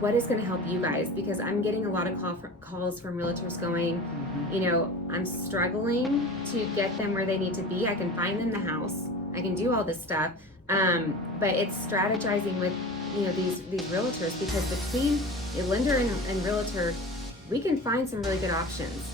what is going to help you guys, because I'm getting a lot of calls from realtors going, I'm struggling to get them where they need to be. I can find them the house, I can do all this stuff, but it's strategizing with these realtors, because between a lender and realtor, we can find some really good options.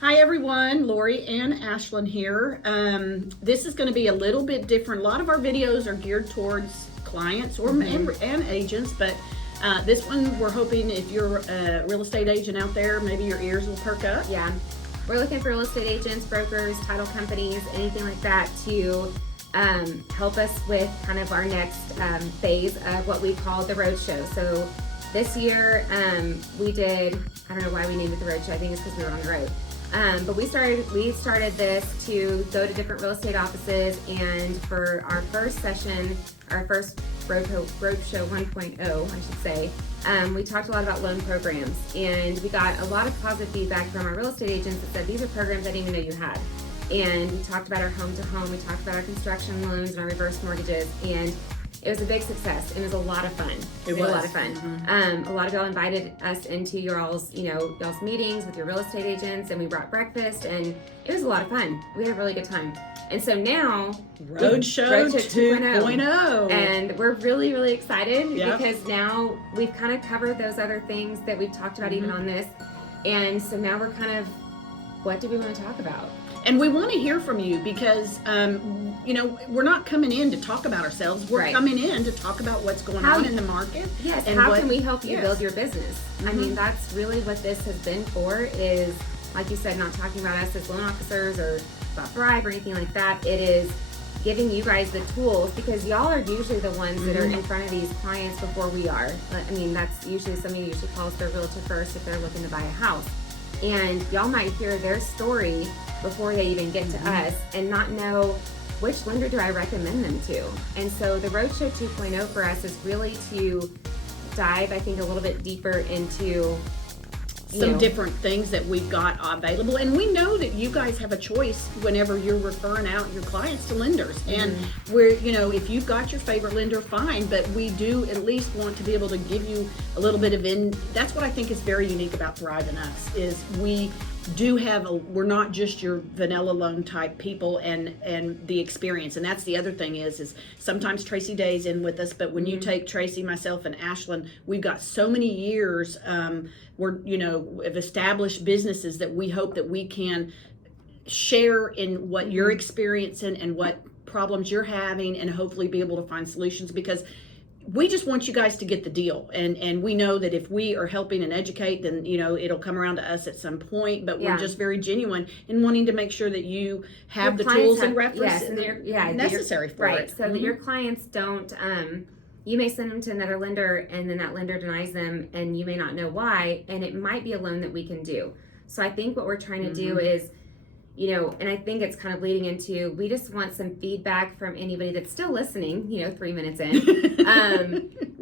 Hi everyone, Lori and Ashlynn here. This is going to be a little bit different. A lot of our videos are geared towards clients or and agents, but this one we're hoping if you're a real estate agent out there, maybe your ears will perk up. Yeah, we're looking for real estate agents, brokers, title companies, anything like that to help us with kind of our next phase of what we call the Roadshow. So this year we did, I don't know why we named it the Roadshow, I think it's because we were on the road. But we started this to go to different real estate offices, and for our first session, our first Roadshow 1.0, I should say, we talked a lot about loan programs, and we got a lot of positive feedback from our real estate agents that said, these are programs I didn't even know you had. And we talked about our home-to-home, we talked about our construction loans and our reverse mortgages, and it was a big success. It was a lot of fun. It was a lot of fun. A lot of y'all invited us into y'all's meetings with your real estate agents, and we brought breakfast, and it was a lot of fun. We had a really good time. And so now, Roadshow 2.0. And we're really, really excited because now we've kind of covered those other things that we've talked about even on this. And so now we're kind of, what do we want to talk about? And we want to hear from you because, we're not coming in to talk about ourselves. We're coming in to talk about what's going on in the market. Yes, and how can we help you build your business? I mean, that's really what this has been for, is, like you said, not talking about us as loan officers or about Thrive or anything like that. It is giving you guys the tools, because y'all are usually the ones that are in front of these clients before we are. I mean, that's usually somebody usually calls their realtor first if they're looking to buy a house. And y'all might hear their story before they even get to us and not know which lender do I recommend them to. And so the Roadshow 2.0 for us is really to dive, I think, a little bit deeper into some different things that we've got available. And we know that you guys have a choice whenever you're referring out your clients to lenders. And we're, if you've got your favorite lender, fine, but we do at least want to be able to give you a little bit of that's what I think is very unique about Thrive and us, is we do have we're not just your vanilla loan type people and the experience. And that's the other thing is sometimes Tracy Day's in with us, but when you take Tracy, myself, and Ashlynn, we've got so many years of established businesses that we hope that we can share in what you're experiencing and what problems you're having, and hopefully be able to find solutions, because we just want you guys to get the deal, and we know that if we are helping and educate, then it'll come around to us at some point. But we're just very genuine in wanting to make sure that you have the tools and references necessary for it, so that your clients don't. You may send them to another lender, and then that lender denies them, and you may not know why, and it might be a loan that we can do. So I think what we're trying to do is, and I think it's kind of leading into, we just want some feedback from anybody that's still listening, 3 minutes in,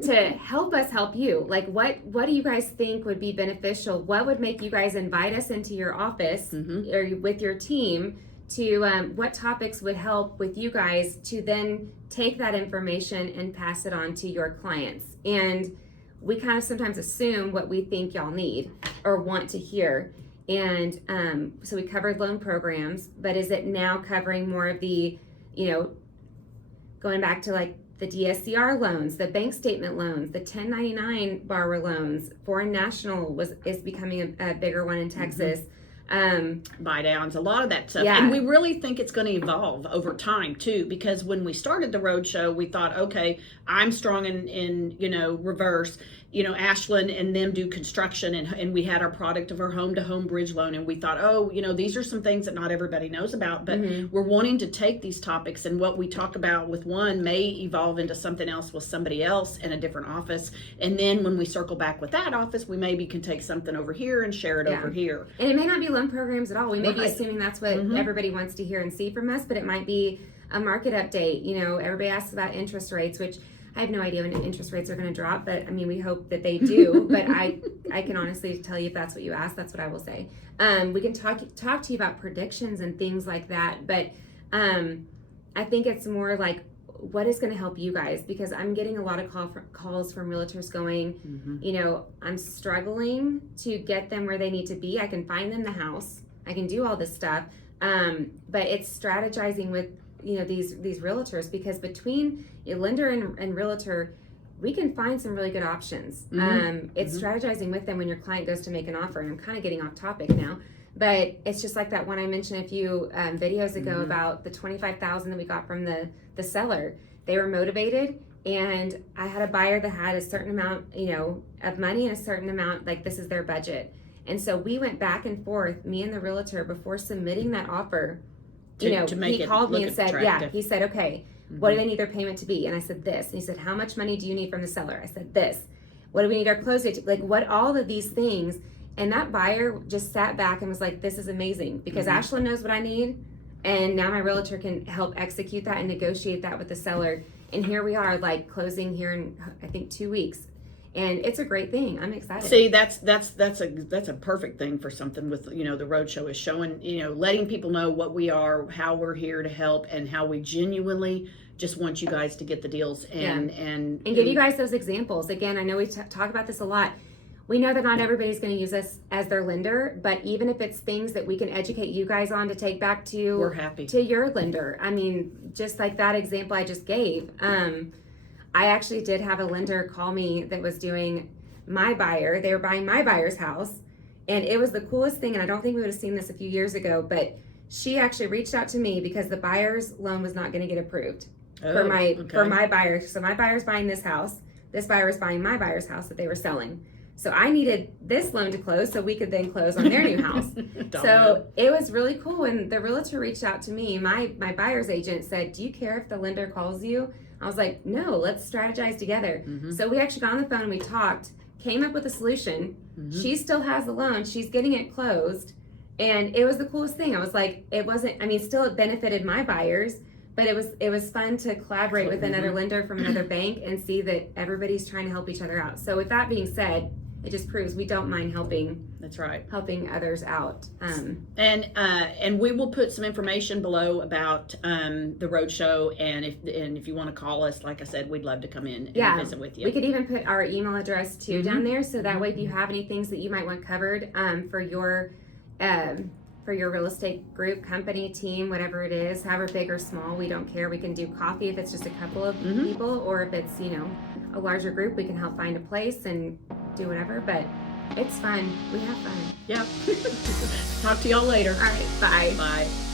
to help us help you. Like, what do you guys think would be beneficial? What would make you guys invite us into your office or with your team to, what topics would help with you guys to then take that information and pass it on to your clients? And we kind of sometimes assume what we think y'all need or want to hear. And so we covered loan programs, but is it now covering more of the, going back to like the DSCR loans, the bank statement loans, the 1099 borrower loans, foreign national is becoming a bigger one in Texas. Buy downs, a lot of that stuff. And we really think it's going to evolve over time too, because when we started the Roadshow, we thought, okay, I'm strong in reverse, Ashlynn and them do construction, and we had our product of our home-to-home bridge loan, and we thought, these are some things that not everybody knows about, but we're wanting to take these topics, and what we talk about with one may evolve into something else with somebody else in a different office, and then when we circle back with that office, we maybe can take something over here and share it over here. And it may not be loan programs at all. We may be assuming that's what everybody wants to hear and see from us, but it might be a market update. Everybody asks about interest rates, which I have no idea when interest rates are going to drop, but I mean, we hope that they do. But I can honestly tell you if that's what you ask, that's what I will say. We can talk to you about predictions and things like that, but I think it's more like what is going to help you guys, because I'm getting a lot of calls from realtors going, you know, I'm struggling to get them where they need to be. I can find them the house, I can do all this stuff, but it's strategizing with, you know, these realtors, because between a lender and realtor, we can find some really good options. It's strategizing with them when your client goes to make an offer. And I'm kind of getting off topic now, but it's just like that one I mentioned a few videos ago about the $25,000 that we got from the seller. They were motivated, and I had a buyer that had a certain amount, you know, of money and a certain amount, like this is their budget. And so we went back and forth, me and the realtor, before submitting that offer. You know, he called me and said, attractive. He said, okay, what do they need their payment to be? And I said, this. And he said, how much money do you need from the seller? I said, this. What do we need our close date to? Like, what, all of these things. And that buyer just sat back and was like, this is amazing, because Ashlynn knows what I need. And now my realtor can help execute that and negotiate that with the seller. And here we are, like, closing here in, I think, 2 weeks. And it's a great thing. I'm excited. See, that's a perfect thing for something with, you know, the roadshow is showing, you know, letting people know what we are, how we're here to help, and how we genuinely just want you guys to get the deals and give you guys those examples. Again, I know we talk about this a lot. We know that not everybody's going to use us as their lender, but even if it's things that we can educate you guys on to take back to, we're happy, to your lender. I mean, just like that example I just gave. I actually did have a lender call me that was doing my buyer. They were buying my buyer's house, and it was the coolest thing. And I don't think we would have seen this a few years ago, but she actually reached out to me because the buyer's loan was not going to get approved for my buyer. So my buyer's buying this house. This buyer was buying my buyer's house that they were selling. So I needed this loan to close so we could then close on their new house. So it was really cool when the realtor reached out to me. My buyer's agent said, do you care if the lender calls you? I was like, no, let's strategize together. So we actually got on the phone and we talked, came up with a solution. She still has the loan. She's getting it closed. And it was the coolest thing. I was like, it wasn't, I mean, still it benefited my buyers, but it was fun to collaborate with another lender from another bank and see that everybody's trying to help each other out. So with that being said, it just proves we don't mind helping. That's right. Helping others out. And we will put some information below about the roadshow, and if you want to call us, like I said, we'd love to come in and visit with you. We could even put our email address too down there, so that way if you have any things that you might want covered for your real estate group, company, team, whatever it is, however big or small, we don't care. We can do coffee if it's just a couple of people, or if it's, you know, a larger group, we can help find a place and do whatever, but it's fun. We have fun. Yeah. Talk to y'all later. All right. Bye. Bye.